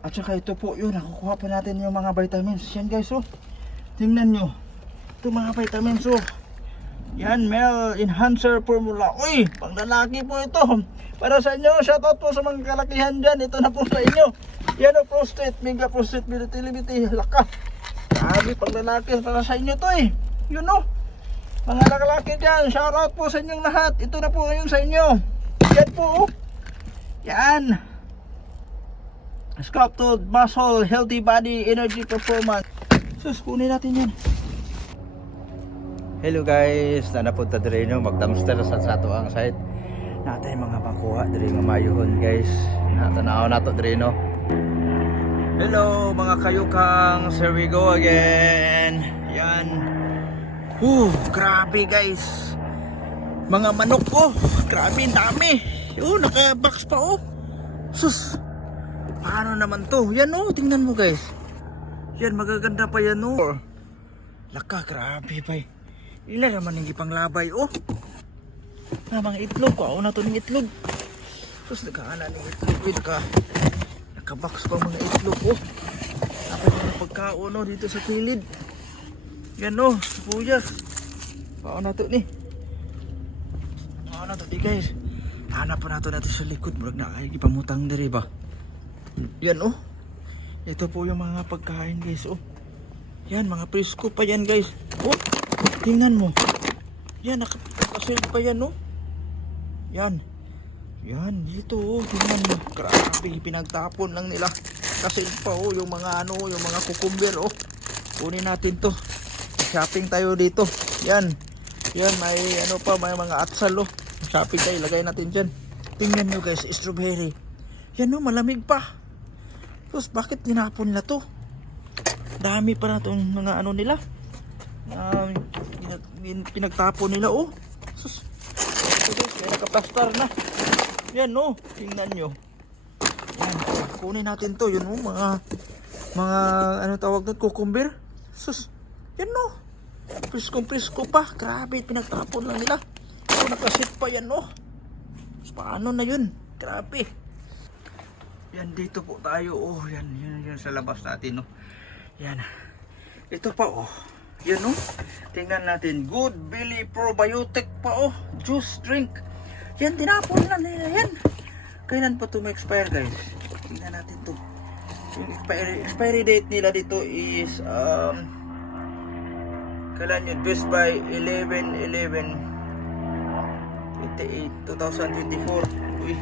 At saka ito po yun, nakukuha pa natin yung mga vitamins. Yan guys, oh. Tingnan nyo. Ito mga vitamins, oh. Yan, male enhancer formula. Uy, pang lalaki po ito. Para sa inyo, shoutout po sa mga kalakihan dyan. Ito na po sa inyo. Yan o, prostate, mega prostate, motility, laka. Sabi, pang lalaki, para sa inyo to eh. Yun o. Mga lalaki dyan, shoutout po sa inyong lahat. Ito na po yun sa inyo. Yan po, oh. Yan. Sculpted muscle, healthy body, energy performance. Sus, kunin natin yan. Hello guys, napunta diri no magdamster sa ato ang site. Natay mga makuha diri nga mayuhon guys. Natanaw nato diri no. Hello mga kayukang, here we go again. Yan. Grabe guys. Mga manok ko, grabe ang dami. Naka-box pa oh. Sus. Paano naman to? Yan oh, tingnan mo guys. Yan, magaganda pa yan oh. Laka, grabe pa. Ilan naman yung ipanglabay oh. Mga itlog ko, na to ng itlog. Tapos nagkaana ng itlog, nakabox pa mga itlog oh. Dapat yung pagkaon oh, dito sa kilid. Yan oh, sibuyas. Paano na to ni? Paano na to di guys? Hanap pa na to natin sa likod. Murag na ay ipamutang diri ba? Yan oh. Ito po yung mga pagkain guys oh. Yan, mga presko pa yan guys. Oh, tingnan mo. Yan, nakasil pa yan oh. Yan. Yan, dito oh. Tingnan mo. Grabe, pinagtapon lang nila. Kasil pa oh, yung mga ano, yung mga cucumber oh. Kunin natin to. Shopping tayo dito. Yan. Yan, may ano pa, may mga atsal oh. Shopping tayo, lagay natin dyan. Tingnan nyo guys, strawberry. Yan oh, malamig pa. Tapos bakit tinapon na to? Dami pa na itong mga ano nila. Pinagtapon nila oh. Sus. Ito guys, may nakaplastar na. Yan oh, tingnan nyo. Yan, kunin natin to. Yun oh, mga ano tawag doon, cucumber. Sus. Yan oh. Prisko pa. Grabe, pinagtapon lang nila. So, nakasit pa yan oh. So, paano na yun? Grabe. Yan, dito po tayo oh. Yan sa labas natin oh. Yan. Ito pa oh. Yan oh. Tingnan natin. Good Belly Probiotic pa oh. Juice drink. Yan, tinapon lang nila yan. Kailan pa ito ma-expire guys? Tingnan natin to. Yung expiry date nila dito is kailan yun? Best by 11/11/28 2024. Uy.